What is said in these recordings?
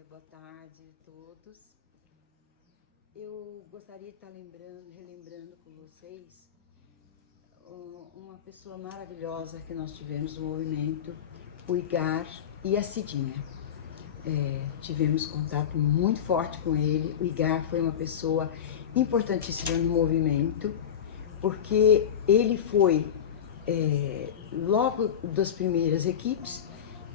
dia, boa tarde a todos. Eu gostaria de estar relembrando com vocês uma pessoa maravilhosa que nós tivemos no movimento, o Igar e a Cidinha. Tivemos contato muito forte com ele. O Igar foi uma pessoa importantíssima no movimento, porque ele foi logo das primeiras equipes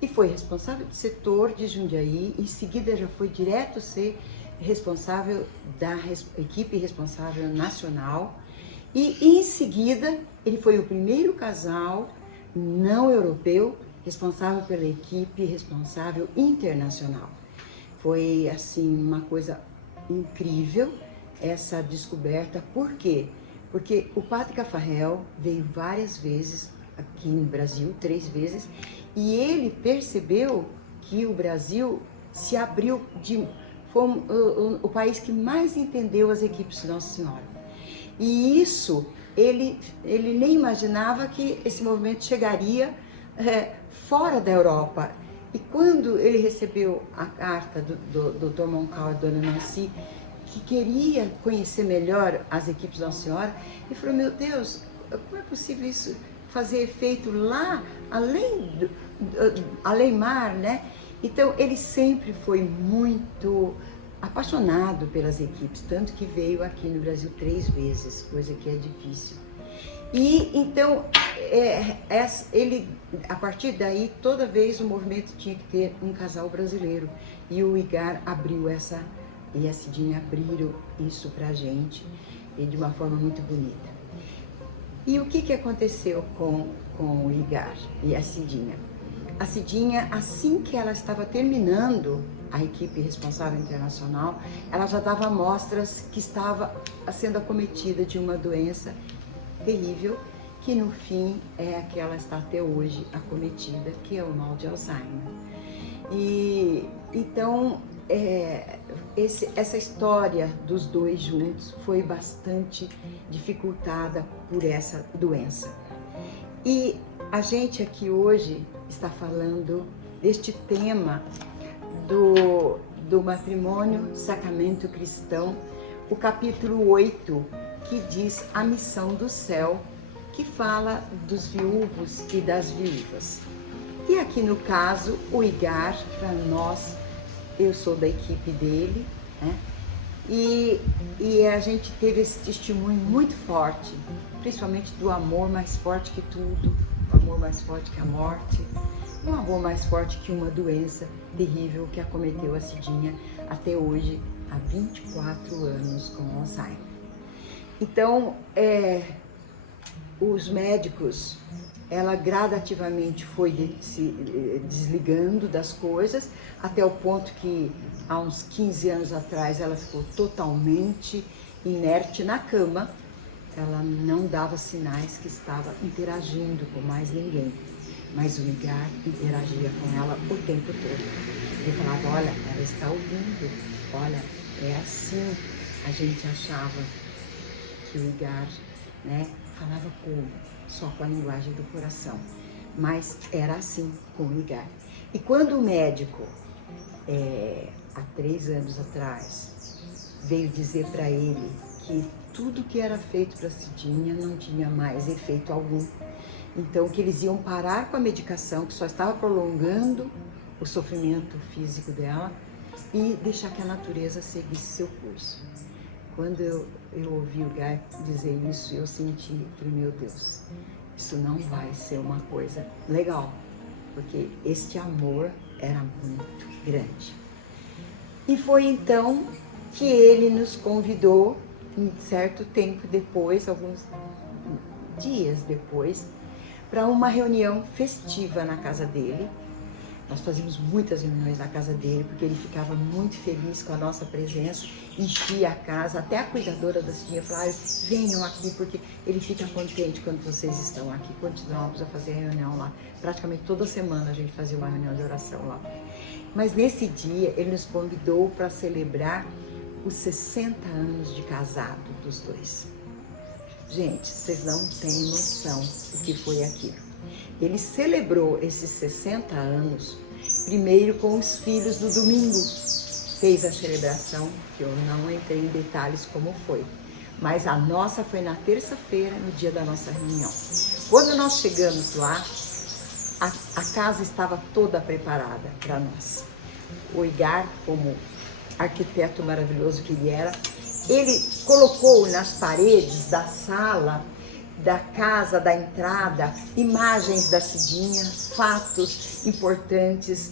e foi responsável do setor de Jundiaí. Em seguida já foi direto ser responsável da equipe responsável nacional, e em seguida ele foi o primeiro casal não europeu responsável pela equipe responsável internacional. Foi assim uma coisa incrível essa descoberta. Por quê? Porque o Padre Cafarel veio várias vezes aqui no Brasil, 3 vezes, e ele percebeu que o Brasil se abriu, foi o país que mais entendeu as equipes de Nossa Senhora. E isso, ele nem imaginava que esse movimento chegaria fora da Europa. E quando ele recebeu a carta do Dr. Moncal e da Dona Nancy, que queria conhecer melhor as equipes da Nossa Senhora, ele falou: meu Deus, como é possível isso fazer efeito lá, além mar, né? Então ele sempre foi muito apaixonado pelas equipes, tanto que veio aqui no Brasil 3 vezes, coisa que é difícil. E então, ele, a partir daí, toda vez o movimento tinha que ter um casal brasileiro. E o Igar abriu essa, e a Cidinha abriram isso pra gente, e de uma forma muito bonita. E o que aconteceu com o Igar e a Cidinha? A Cidinha, assim que ela estava terminando a equipe responsável internacional, ela já dava amostras que estava sendo acometida de uma doença terrível, que no fim é a que ela está até hoje acometida, que é o mal de Alzheimer. E então essa história dos dois juntos foi bastante dificultada por essa doença. E a gente aqui hoje está falando deste tema do matrimônio sacramento cristão, o capítulo 8, que diz a missão do céu, que fala dos viúvos e das viúvas. E aqui no caso, o Igar, para nós, eu sou da equipe dele, né? E a gente teve esse testemunho muito forte, principalmente do amor mais forte que tudo, o amor mais forte que a morte, um amor mais forte que uma doença terrível que acometeu a Cidinha até hoje, há 24 anos com Alzheimer. Então, os médicos, ela gradativamente foi se desligando das coisas, até o ponto que há uns 15 anos atrás ela ficou totalmente inerte na cama. Ela não dava sinais que estava interagindo com mais ninguém, mas o Igar interagia com ela o tempo todo. Ele falava: olha, ela está ouvindo, olha, é assim. A gente achava que o Igar, né, falava como? Só com a linguagem do coração, mas era assim com o Igar. E quando o médico, há 3 anos atrás, veio dizer para ele que tudo que era feito para a Cidinha não tinha mais efeito algum, então que eles iam parar com a medicação, que só estava prolongando o sofrimento físico dela, e deixar que a natureza seguisse seu curso. Quando eu ouvi o Igar dizer isso, eu senti, falei: meu Deus, isso não vai ser uma coisa legal, porque este amor era muito grande. E foi então que ele nos convidou, um certo tempo depois, alguns dias depois, para uma reunião festiva na casa dele. Nós fazíamos muitas reuniões na casa dele, porque ele ficava muito feliz com a nossa presença, enchia a casa, até a cuidadora da Cidinha falava: venham aqui, porque ele fica contente quando vocês estão aqui. Continuamos a fazer reunião lá, praticamente toda semana a gente fazia uma reunião de oração lá. Mas nesse dia ele nos convidou para celebrar os 60 anos de casado dos dois. Gente, vocês não têm noção do que foi aquilo. Ele celebrou esses 60 anos, primeiro com os filhos no domingo. fez a celebração, que eu não entrei em detalhes como foi. Mas a nossa foi na terça-feira, no dia da nossa reunião. Quando nós chegamos lá, a casa estava toda preparada para nós. O Igar, como arquiteto maravilhoso que ele era, ele colocou nas paredes da sala, da casa, da entrada, imagens da Cidinha, fatos importantes,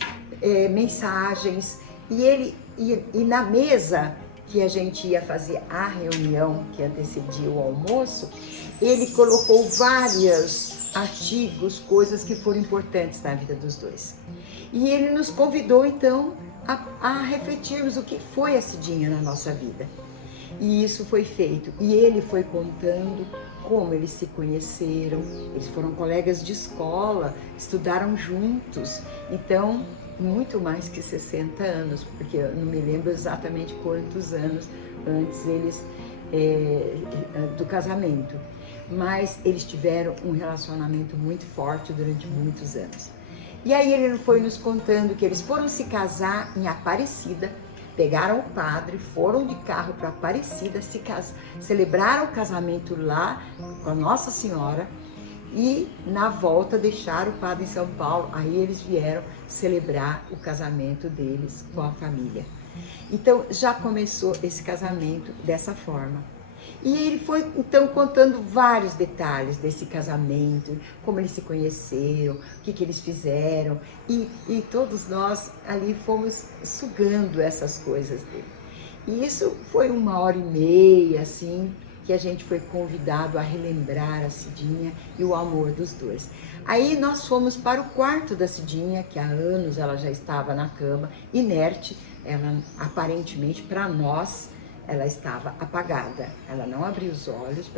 mensagens. E na mesa que a gente ia fazer a reunião, que antecedia o almoço, ele colocou vários artigos, coisas que foram importantes na vida dos dois. E ele nos convidou, então, a refletirmos o que foi a Cidinha na nossa vida. E isso foi feito. E ele foi contando como eles se conheceram. Eles foram colegas de escola, estudaram juntos. Então, muito mais que 60 anos, porque eu não me lembro exatamente quantos anos antes eles do casamento. Mas eles tiveram um relacionamento muito forte durante muitos anos. E aí ele foi nos contando que eles foram se casar em Aparecida, pegaram o padre, foram de carro para Aparecida, celebraram o casamento lá com a Nossa Senhora e na volta deixaram o padre em São Paulo. Aí eles vieram celebrar o casamento deles com a família. Então já começou esse casamento dessa forma. E ele foi então contando vários detalhes desse casamento, como eles se conheceram, o que eles fizeram, e todos nós ali fomos sugando essas coisas dele. E isso foi 1h30, assim, que a gente foi convidado a relembrar a Cidinha e o amor dos dois. Aí nós fomos para o quarto da Cidinha, que há anos ela já estava na cama, inerte, ela aparentemente para nós, ela estava apagada, ela não abriu os olhos,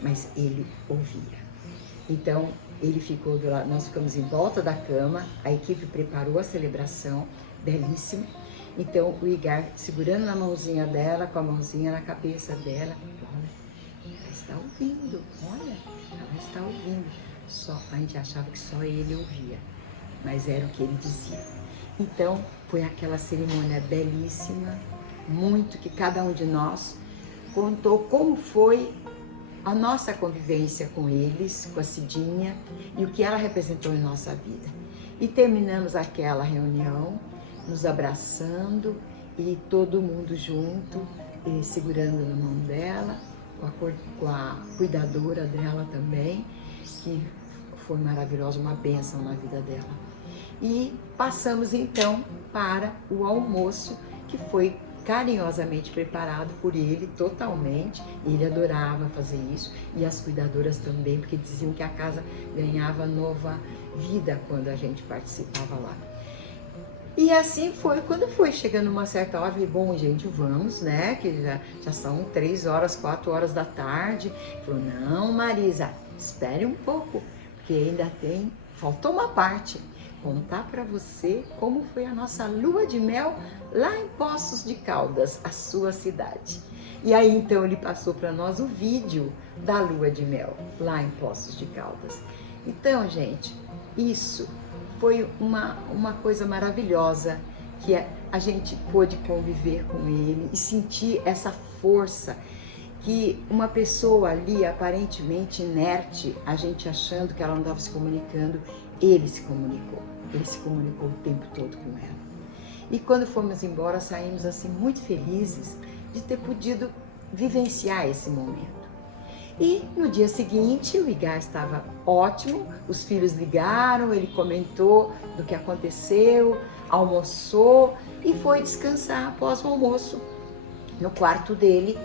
mas ele ouvia. Então, ele ficou do lado, nós ficamos em volta da cama, a equipe preparou a celebração, belíssimo. Então, o Igar segurando na mãozinha dela, com a mãozinha na cabeça dela, olha, ela está ouvindo, olha, ela está ouvindo. A gente achava que só ele ouvia, mas era o que ele dizia. Então, foi aquela cerimônia belíssima, muito que cada um de nós contou como foi a nossa convivência com eles, com a Cidinha, e o que ela representou em nossa vida. E terminamos aquela reunião nos abraçando e todo mundo junto, segurando na mão dela, com a cuidadora dela também, que foi maravilhosa, uma bênção na vida dela. E passamos então para o almoço, que foi carinhosamente preparado por ele totalmente. Ele adorava fazer isso, e as cuidadoras também, porque diziam que a casa ganhava nova vida quando a gente participava lá. E assim foi, quando foi chegando uma certa hora, eu falei, bom, gente, vamos, né, que já são 3 horas, 4 horas da tarde. Ele falou, não, Marisa, espere um pouco, porque ainda faltou uma parte. Contar para você como foi a nossa lua de mel lá em Poços de Caldas, a sua cidade. E aí então ele passou para nós o vídeo da lua de mel lá em Poços de Caldas. Então, gente, isso foi uma coisa maravilhosa, que a gente pôde conviver com ele e sentir essa força que uma pessoa ali aparentemente inerte, a gente achando que ela não estava se comunicando, ele se comunicou o tempo todo com ela. E quando fomos embora, saímos assim muito felizes de ter podido vivenciar esse momento. E no dia seguinte o Igar estava ótimo, os filhos ligaram, ele comentou do que aconteceu, almoçou e foi descansar após o almoço no quarto dele.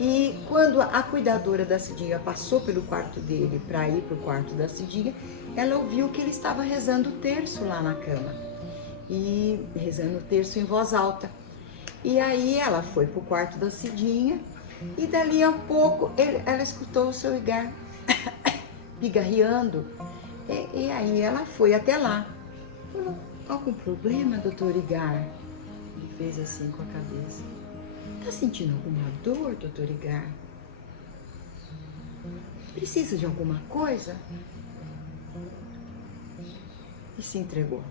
E quando a cuidadora da Cidinha passou pelo quarto dele para ir para o quarto da Cidinha, ela ouviu que ele estava rezando o terço lá na cama, e rezando o terço em voz alta. E aí ela foi para o quarto da Cidinha, e dali a pouco ela escutou o seu Igar pigarreando. E aí ela foi até lá. Falou, algum problema, doutor Igar? Ele fez assim com a cabeça. Tá sentindo alguma dor, doutor Igar? Precisa de alguma coisa? E se entregou.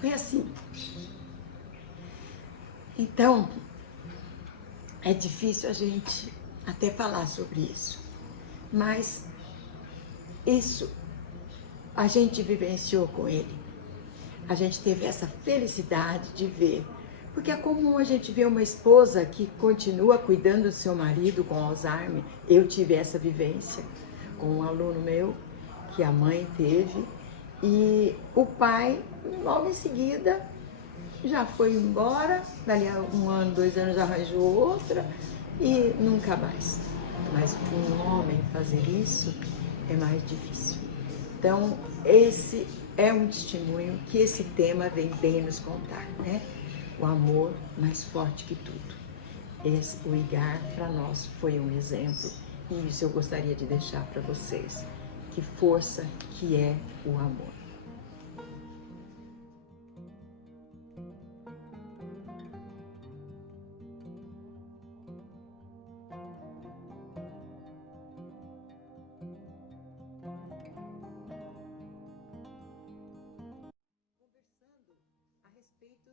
Foi assim. Então, é difícil a gente até falar sobre isso, mas isso a gente vivenciou com ele. A gente teve essa felicidade de ver, porque é comum a gente ver uma esposa que continua cuidando do seu marido com Alzheimer. Eu tive essa vivência com um aluno meu, que a mãe teve, e o pai, logo em seguida, já foi embora, dali a 1 ano, 2 anos arranjou outra e nunca mais. Mas um homem fazer isso é mais difícil. Então, esse é um testemunho que esse tema vem bem nos contar, né? O amor mais forte que tudo. O IGAR, para nós, foi um exemplo, e isso eu gostaria de deixar para vocês. Que força que é o amor.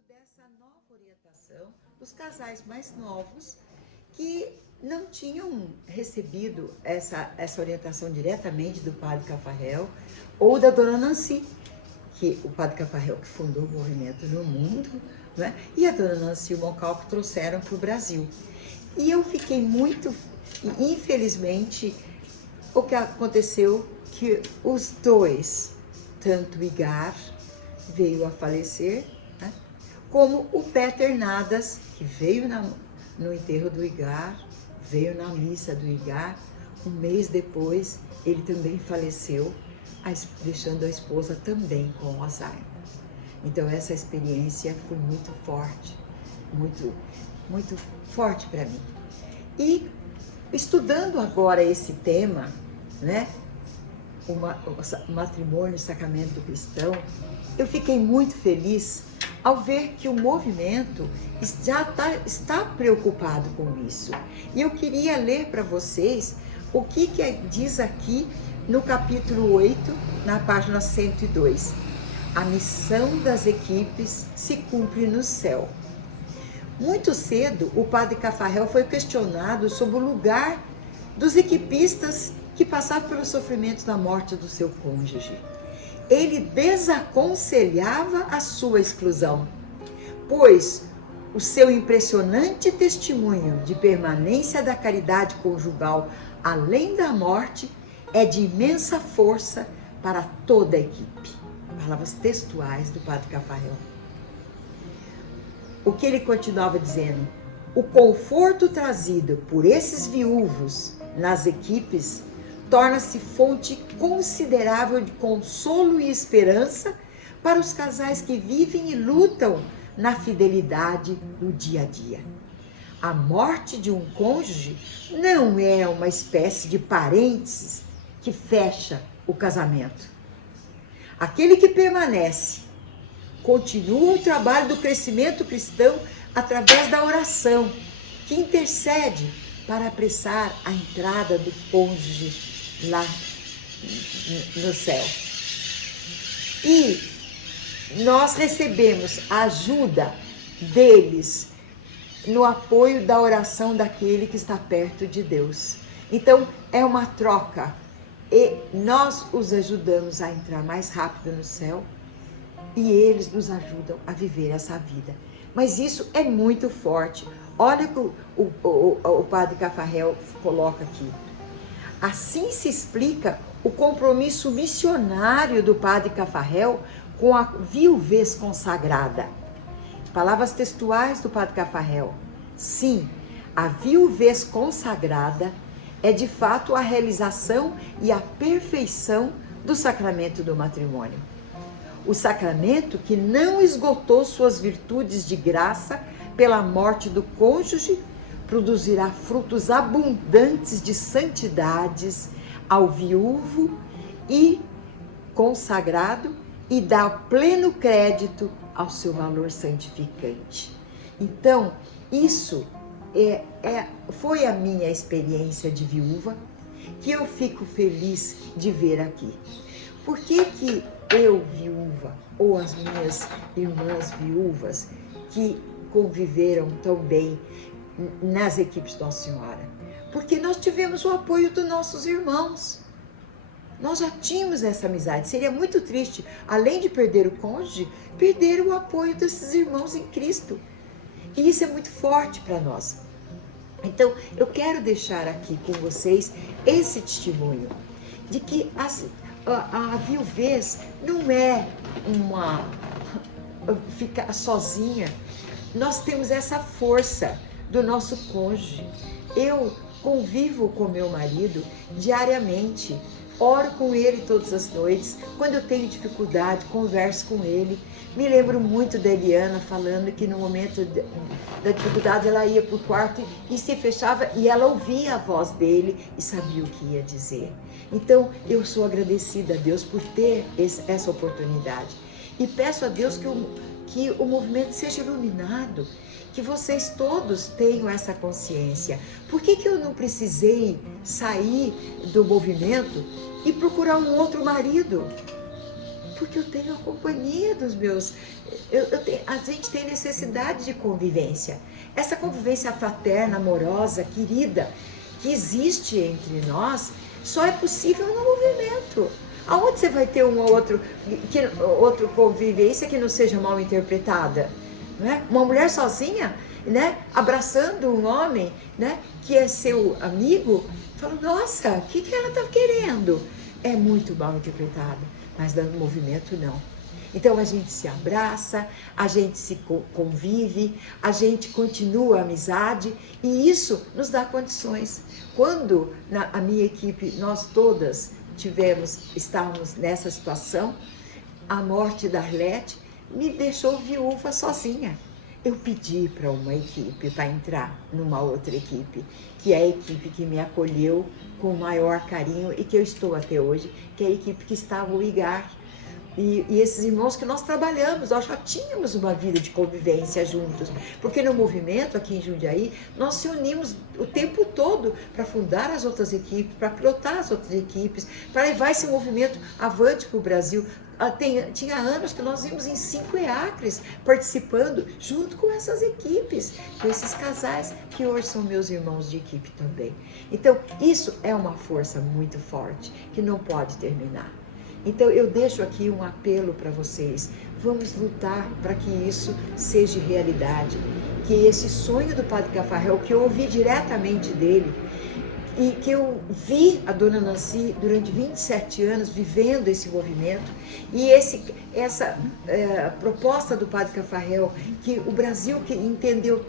Dessa nova orientação dos casais mais novos que não tinham recebido essa orientação diretamente do padre Cafarel ou da dona Nancy, que o padre Cafarel que fundou o movimento no mundo, né? E a dona Nancy e o Moncal que trouxeram para o Brasil. E eu fiquei muito, infelizmente, o que aconteceu que os dois, tanto o Igar veio a falecer, como o Peter Nadas, que veio no enterro do Igar, veio na missa do Igar. Um mês depois, ele também faleceu, deixando a esposa também com Alzheimer. Então, essa experiência foi muito forte, muito forte para mim. E, estudando agora esse tema, né, o matrimônio, o sacramento cristão, eu fiquei muito feliz ao ver que o movimento já está preocupado com isso. E eu queria ler para vocês o que diz aqui no capítulo 8, na página 102. A missão das equipes se cumpre no céu. Muito cedo, o padre Cafarel foi questionado sobre o lugar dos equipistas que passavam pelo sofrimento da morte do seu cônjuge. Ele desaconselhava a sua exclusão, pois o seu impressionante testemunho de permanência da caridade conjugal além da morte é de imensa força para toda a equipe. Palavras textuais do padre Cafarel. O que ele continuava dizendo? O conforto trazido por esses viúvos nas equipes torna-se fonte considerável de consolo e esperança para os casais que vivem e lutam na fidelidade no dia a dia. A morte de um cônjuge não é uma espécie de parênteses que fecha o casamento. Aquele que permanece continua o trabalho do crescimento cristão através da oração, que intercede para apressar a entrada do cônjuge lá no céu. E nós recebemos a ajuda deles no apoio da oração daquele que está perto de Deus. Então, é uma troca. E nós os ajudamos a entrar mais rápido no céu e eles nos ajudam a viver essa vida. Mas isso é muito forte. Olha o que o padre Cafarel coloca aqui. Assim se explica o compromisso missionário do padre Cafarel com a viuvez consagrada. Palavras textuais do padre Cafarel. Sim, a viuvez consagrada é de fato a realização e a perfeição do sacramento do matrimônio. O sacramento que não esgotou suas virtudes de graça pela morte do cônjuge produzirá frutos abundantes de santidades ao viúvo e consagrado e dá pleno crédito ao seu valor santificante. Então, isso foi a minha experiência de viúva, que eu fico feliz de ver aqui. Por que eu, viúva, ou as minhas irmãs viúvas, que conviveram tão bem nas equipes Nossa Senhora? Porque nós tivemos o apoio dos nossos irmãos. Nós já tínhamos essa amizade. Seria muito triste, além de perder o cônjuge, perder o apoio desses irmãos em Cristo. E isso é muito forte para nós. Então, eu quero deixar aqui com vocês esse testemunho de que a viuvez não é ficar sozinha. Nós temos essa força do nosso cônjuge. Eu convivo com meu marido diariamente, oro com ele todas as noites. Quando eu tenho dificuldade, converso com ele. Me lembro muito da Eliana falando que no momento da dificuldade ela ia para o quarto e se fechava e ela ouvia a voz dele e sabia o que ia dizer. Então eu sou agradecida a Deus por ter essa oportunidade e peço a Deus que o movimento seja iluminado, que vocês todos tenham essa consciência. Por que eu não precisei sair do movimento e procurar um outro marido? Porque eu tenho a companhia dos meus... a gente tem necessidade de convivência. Essa convivência fraterna, amorosa, querida, que existe entre nós, só é possível no movimento. Aonde você vai ter outra convivência que não seja mal interpretada? Né? Uma mulher sozinha, né, abraçando um homem, né, que é seu amigo, fala, nossa, o que ela está querendo? É muito mal interpretado, mas no movimento não. Então a gente se abraça, a gente se convive, a gente continua a amizade e isso nos dá condições. Quando a minha equipe, nós todas estávamos nessa situação, a morte da Arlete me deixou viúva sozinha. Eu pedi para uma equipe para entrar numa outra equipe, que é a equipe que me acolheu com o maior carinho e que eu estou até hoje, que é a equipe que estava o Igar. E esses irmãos que nós trabalhamos, nós já tínhamos uma vida de convivência juntos, porque no movimento aqui em Jundiaí, nós se unimos o tempo todo para fundar as outras equipes, para pilotar as outras equipes, para levar esse movimento avante para o Brasil. Tinha anos que nós íamos em 5 EACRES participando junto com essas equipes, com esses casais que hoje são meus irmãos de equipe também. Então, isso é uma força muito forte que não pode terminar. Então eu deixo aqui um apelo para vocês, vamos lutar para que isso seja realidade, que esse sonho do Padre Cafarel, que eu ouvi diretamente dele, e que eu vi a Dona Nancy durante 27 anos vivendo esse movimento, e essa proposta do Padre Cafarel, que o Brasil que entendeu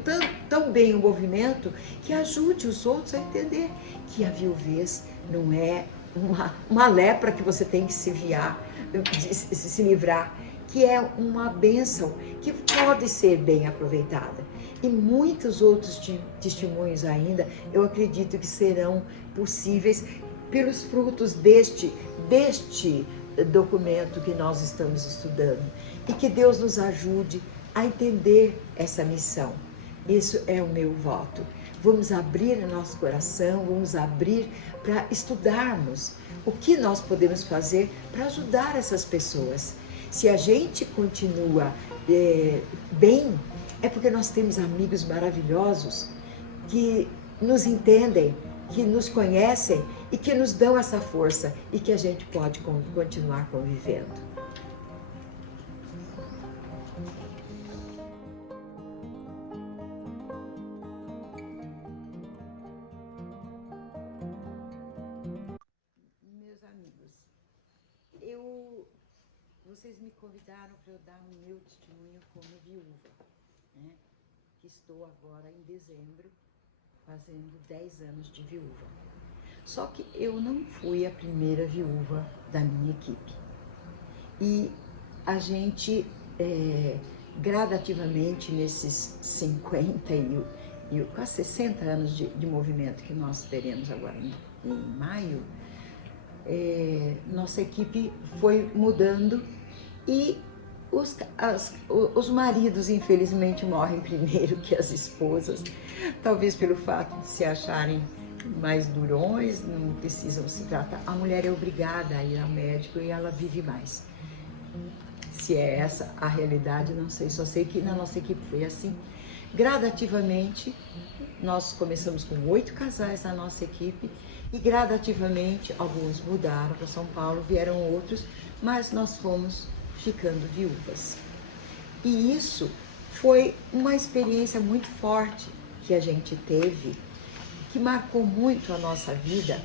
tão bem o movimento, que ajude os outros a entender que a viuvez não é uma lepra que você tem que se livrar, que é uma bênção que pode ser bem aproveitada. E muitos outros testemunhos ainda, eu acredito que serão possíveis pelos frutos deste documento que nós estamos estudando. E que Deus nos ajude a entender essa missão. Isso é o meu voto. Vamos abrir o nosso coração, vamos abrir para estudarmos o que nós podemos fazer para ajudar essas pessoas. Se a gente continua bem, é porque nós temos amigos maravilhosos que nos entendem, que nos conhecem e que nos dão essa força e que a gente pode continuar convivendo. Vocês me convidaram para eu dar o meu testemunho como viúva, né? Que estou agora em dezembro, fazendo 10 anos de viúva. Só que eu não fui a primeira viúva da minha equipe. E a gente, gradativamente, nesses 50 e quase 60 anos de movimento que nós teremos agora em maio, nossa equipe foi mudando e os maridos, infelizmente, morrem primeiro que as esposas, talvez pelo fato de se acharem mais durões, não precisam se tratar. A mulher é obrigada a ir ao médico e ela vive mais. Se é essa a realidade, não sei, só sei que na nossa equipe foi assim. Gradativamente, nós começamos com 8 casais na nossa equipe e gradativamente alguns mudaram para São Paulo, vieram outros, mas nós fomos ficando viúvas. E isso foi uma experiência muito forte que a gente teve, que marcou muito a nossa vida.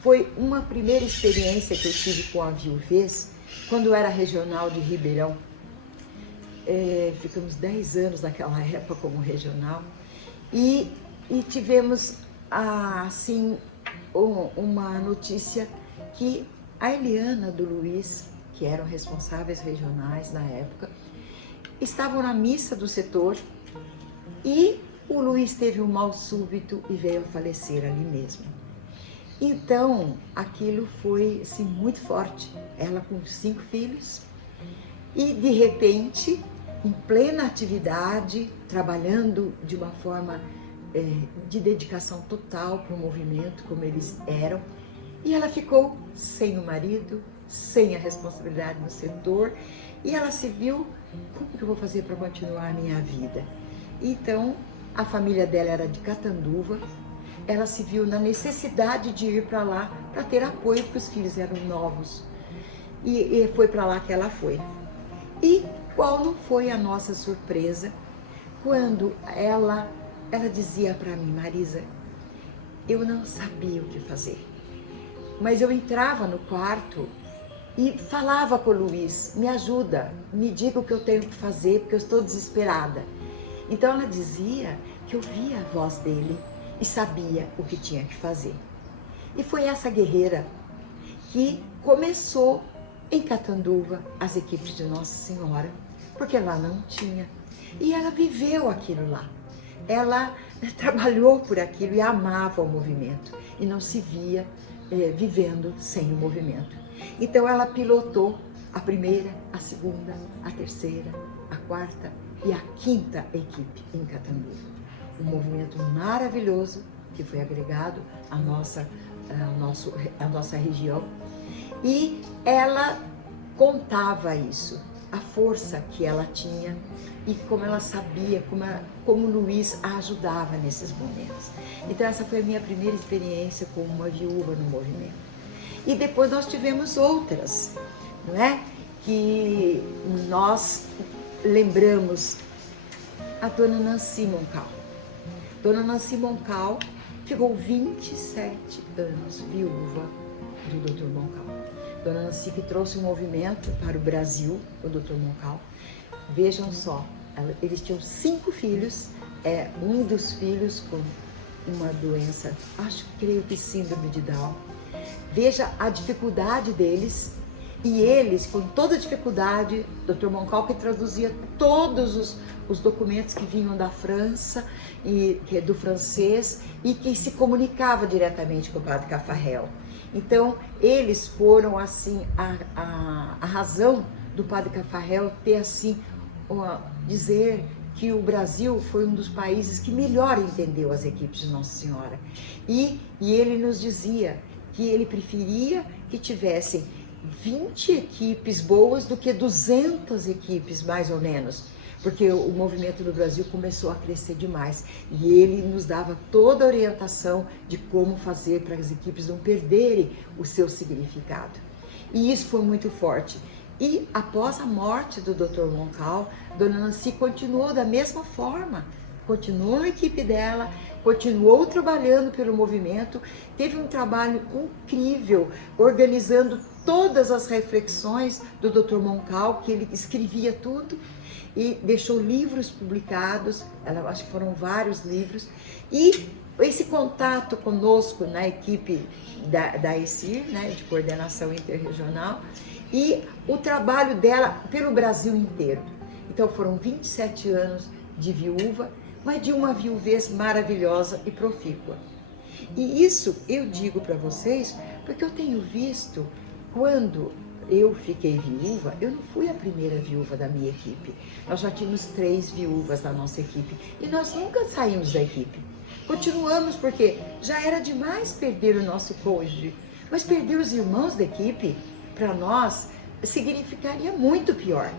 Foi uma primeira experiência que eu tive com a viuvez, quando eu era regional de Ribeirão. Ficamos 10 anos naquela época como regional e tivemos assim uma notícia que a Eliana do Luiz, que eram responsáveis regionais na época, estavam na missa do setor e o Luiz teve um mal súbito e veio a falecer ali mesmo. Então, aquilo foi assim, muito forte. Ela com 5 filhos e, de repente, em plena atividade, trabalhando de uma forma de dedicação total para o movimento, como eles eram, e ela ficou sem o marido, sem a responsabilidade no setor, e ela se viu, como que eu vou fazer para continuar a minha vida? Então, a família dela era de Catanduva, ela se viu na necessidade de ir para lá para ter apoio, porque os filhos eram novos. E foi para lá que ela foi. E qual não foi a nossa surpresa quando ela dizia para mim: Marisa, eu não sabia o que fazer, mas eu entrava no quarto e falava com o Luiz: me ajuda, me diga o que eu tenho que fazer, porque eu estou desesperada. Então ela dizia que eu via a voz dele e sabia o que tinha que fazer. E foi essa guerreira que começou em Catanduva as equipes de Nossa Senhora, porque lá não tinha. E ela viveu aquilo lá. Ela trabalhou por aquilo e amava o movimento e não se via vivendo sem o movimento. Então ela pilotou a primeira, a segunda, a terceira, a quarta e a quinta equipe em Catanduva. Um movimento maravilhoso que foi agregado à nossa região. E ela contava isso, a força que ela tinha e como ela sabia, como o Luiz a ajudava nesses momentos. Então essa foi a minha primeira experiência como uma viúva no movimento. E depois nós tivemos outras, não é? Que nós lembramos a dona Nancy Moncal. Dona Nancy Moncal ficou 27 anos viúva do Dr. Moncal. Dona Nancy que trouxe o movimento para o Brasil, o Dr. Moncal. Vejam só, eles tinham 5 filhos, um dos filhos com uma doença, creio que síndrome de Down. Veja a dificuldade deles, e eles, com toda a dificuldade, Dr. Moncal que traduzia todos os documentos que vinham da França, do francês, e que se comunicava diretamente com o padre Cafarel. Então, eles foram, assim, a razão do padre Cafarel ter, assim, dizer que o Brasil foi um dos países que melhor entendeu as equipes de Nossa Senhora. E ele nos dizia que ele preferia que tivessem 20 equipes boas do que 200 equipes, mais ou menos, porque o movimento no Brasil começou a crescer demais e ele nos dava toda a orientação de como fazer para as equipes não perderem o seu significado. E isso foi muito forte. E após a morte do Dr. Moncal, Dona Nancy continuou da mesma forma, continuou na equipe dela, continuou trabalhando pelo movimento, teve um trabalho incrível, organizando todas as reflexões do Dr. Moncal, que ele escrevia tudo e deixou livros publicados, acho que foram vários livros, e esse contato conosco na equipe da ECIR, né, de coordenação interregional, e o trabalho dela pelo Brasil inteiro. Então foram 27 anos de viúva, mas de uma viuvez maravilhosa e profícua. E isso eu digo para vocês porque eu tenho visto, quando eu fiquei viúva, eu não fui a primeira viúva da minha equipe. Nós já tínhamos 3 viúvas da nossa equipe e nós nunca saímos da equipe. Continuamos porque já era demais perder o nosso cônjuge, mas perder os irmãos da equipe, para nós, significaria muito pior.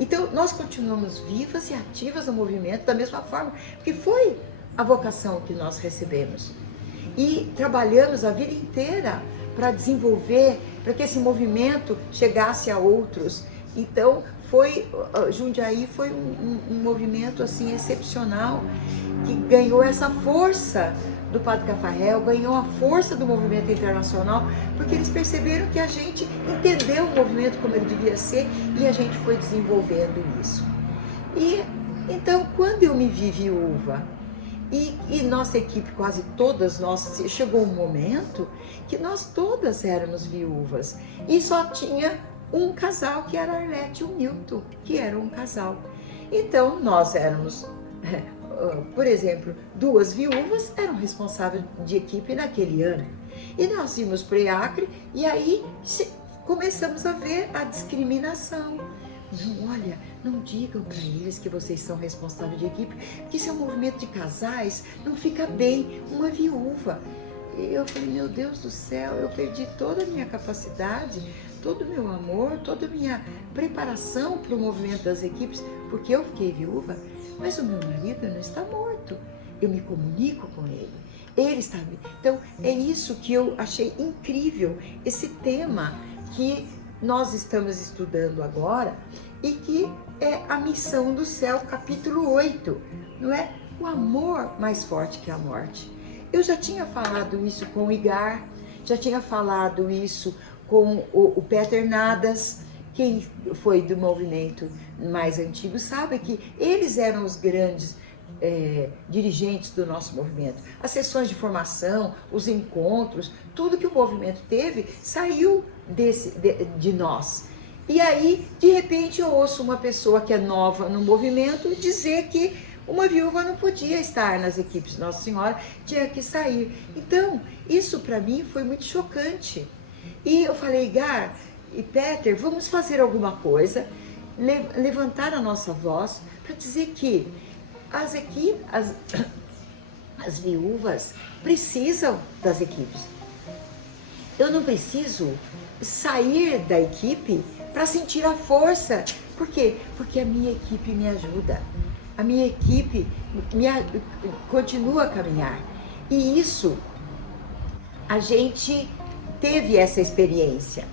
Então, nós continuamos vivas e ativas no movimento da mesma forma, porque foi a vocação que nós recebemos. E trabalhamos a vida inteira para desenvolver, para que esse movimento chegasse a outros. Então, Jundiaí foi um movimento assim excepcional, que ganhou essa força do Padre Cafarel, ganhou a força do movimento internacional, porque eles perceberam que a gente entendeu o movimento como ele devia ser e a gente foi desenvolvendo isso. E então, quando eu me vi viúva, e nossa equipe, quase todas nós, chegou um momento que nós todas éramos viúvas e só tinha um casal, que era a Arlete e o Milton, que eram um casal. Então, nós éramos, por exemplo, 2 viúvas eram responsáveis de equipe naquele ano. E nós íamos para o IACRE e aí começamos a ver a discriminação. Não, olha, não digam para eles que vocês são responsáveis de equipe, porque isso é um movimento de casais, não fica bem uma viúva. E eu falei, meu Deus do céu, eu perdi toda a minha capacidade, todo o meu amor, toda a minha preparação para o movimento das equipes, porque eu fiquei viúva, mas o meu marido não está morto. Eu me comunico com ele. Ele está... Então, é isso que eu achei incrível, esse tema que nós estamos estudando agora e que é a missão do céu, capítulo 8, não é? O amor mais forte que a morte. Eu já tinha falado isso com o Igar, já tinha falado isso com o Peter Nadas. Quem foi do movimento mais antigo sabe que eles eram os grandes dirigentes do nosso movimento. As sessões de formação, os encontros, tudo que o movimento teve saiu de nós. E aí, de repente, eu ouço uma pessoa que é nova no movimento dizer que uma viúva não podia estar nas equipes Nossa Senhora, tinha que sair. Então, isso para mim foi muito chocante. E eu falei, Gar e Peter, vamos fazer alguma coisa, levantar a nossa voz para dizer que as viúvas precisam das equipes. Eu não preciso sair da equipe para sentir a força. Por quê? Porque a minha equipe me ajuda. A minha equipe continua a caminhar. E isso, a gente teve essa experiência.